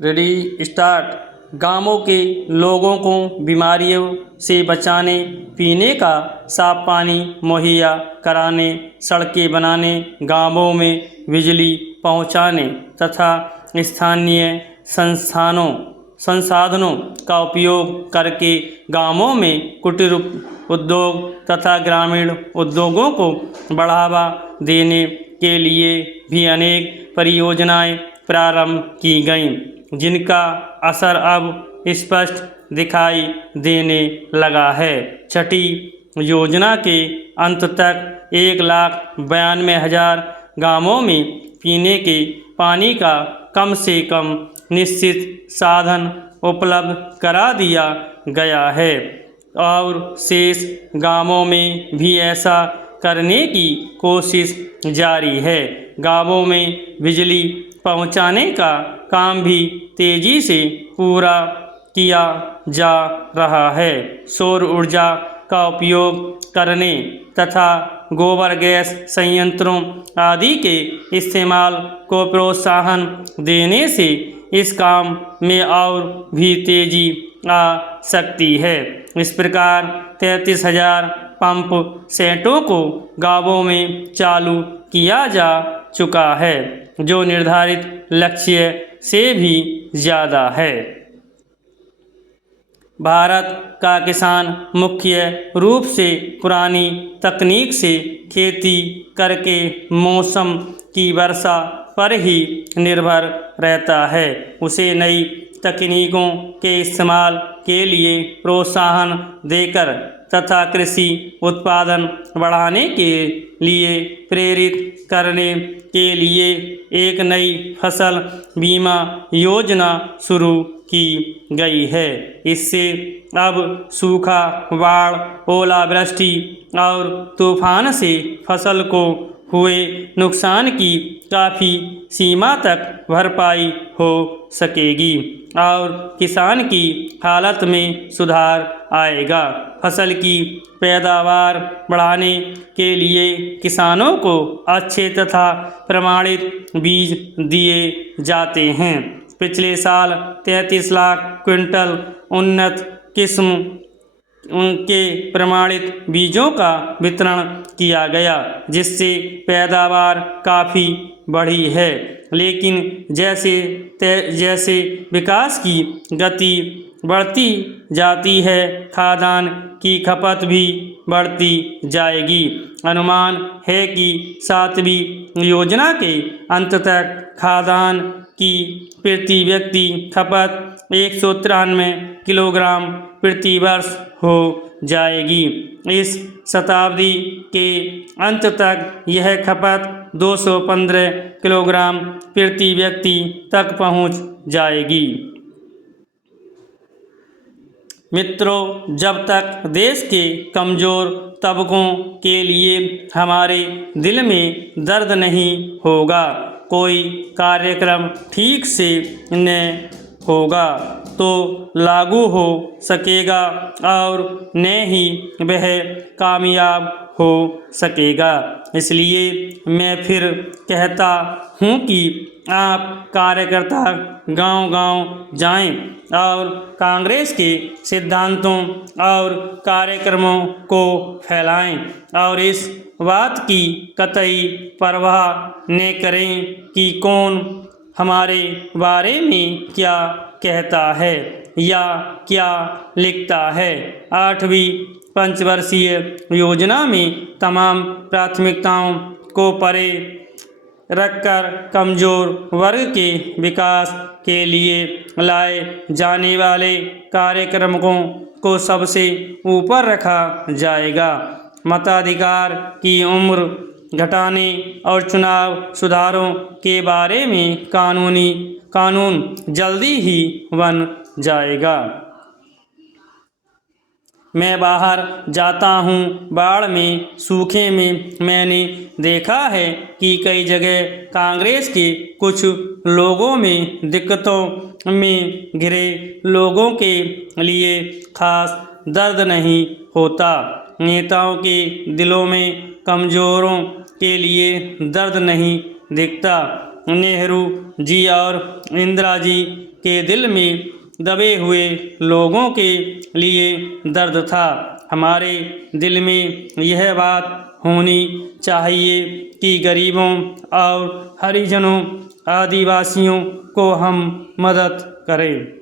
Ready start. गांवों के लोगों को बीमारियों से बचाने, पीने का साफ पानी मुहैया कराने, सड़कें बनाने, गांवों में बिजली पहुंचाने तथा स्थानीय संसाधनों का उपयोग करके गांवों में कुटीर उद्योग तथा ग्रामीण उद्योगों को बढ़ावा देने के लिए भी अनेक परियोजनाएं प्रारंभ की गईं, जिनका असर अब स्पष्ट दिखाई देने लगा है। छठी योजना के अंत तक 1,92,000 गांवों में पीने के पानी का कम से कम निश्चित साधन उपलब्ध करा दिया गया है और शेष गांवों में भी ऐसा करने की कोशिश जारी है। गांवों में बिजली पहुंचाने का काम भी तेजी से पूरा किया जा रहा है। सौर ऊर्जा का उपयोग करने तथा गोबर गैस संयंत्रों आदि के इस्तेमाल को प्रोत्साहन देने से इस काम में और भी तेजी आ सकती है। इस प्रकार 33,000 पंप सेटों को गांवों में चालू किया जा चुका है, जो निर्धारित लक्ष्य से भी ज़्यादा है। भारत का किसान मुख्य रूप से पुरानी तकनीक से खेती करके मौसम की वर्षा पर ही निर्भर रहता है। उसे नई तकनीकों के इस्तेमाल के लिए प्रोत्साहन देकर तथा कृषि उत्पादन बढ़ाने के लिए प्रेरित करने के लिए एक नई फसल बीमा योजना शुरू की गई है। इससे अब सूखा, बाढ़, ओलावृष्टि और तूफान से फसल को हुए नुकसान की काफ़ी सीमा तक भरपाई हो सकेगी और किसान की हालत में सुधार आएगा। फसल की पैदावार बढ़ाने के लिए किसानों को अच्छे तथा प्रमाणित बीज दिए जाते हैं। पिछले साल 33 लाख क्विंटल उन्नत किस्म उनके प्रमाणित बीजों का वितरण किया गया, जिससे पैदावार काफ़ी बढ़ी है। लेकिन जैसे जैसे विकास की गति बढ़ती जाती है, खाद्यान्न की खपत भी बढ़ती जाएगी। अनुमान है कि 7वीं योजना के अंत तक खाद्यान्न की प्रति व्यक्ति खपत 193 किलोग्राम प्रति वर्ष हो जाएगी। इस शताब्दी के अंत तक यह खपत 215 किलोग्राम प्रति व्यक्ति तक पहुंच जाएगी। मित्रों, जब तक देश के कमज़ोर तबकों के लिए हमारे दिल में दर्द नहीं होगा, कोई कार्यक्रम ठीक से न होगा तो लागू हो सकेगा और न ही वह कामयाब हो सकेगा। इसलिए मैं फिर कहता हूँ कि आप कार्यकर्ता गांव-गांव जाएं और कांग्रेस के सिद्धांतों और कार्यक्रमों को फैलाएं और इस बात की कतई परवाह न करें कि कौन हमारे बारे में क्या कहता है या क्या लिखता है। 8वीं पंचवर्षीय योजना में तमाम प्राथमिकताओं को परे रखकर कमज़ोर वर्ग के विकास के लिए लाए जाने वाले कार्यक्रमों को सबसे ऊपर रखा जाएगा। मताधिकार की उम्र घटाने और चुनाव सुधारों के बारे में कानून जल्दी ही बन जाएगा। मैं बाहर जाता हूँ, बाढ़ में, सूखे में मैंने देखा है कि कई जगह कांग्रेस के कुछ लोगों में दिक्कतों में घिरे लोगों के लिए खास दर्द नहीं होता। नेताओं के दिलों में कमज़ोरों के लिए दर्द नहीं दिखता। नेहरू जी और इंदिरा जी के दिल में दबे हुए लोगों के लिए दर्द था। हमारे दिल में यह बात होनी चाहिए कि गरीबों और हरिजनों आदिवासियों को हम मदद करें।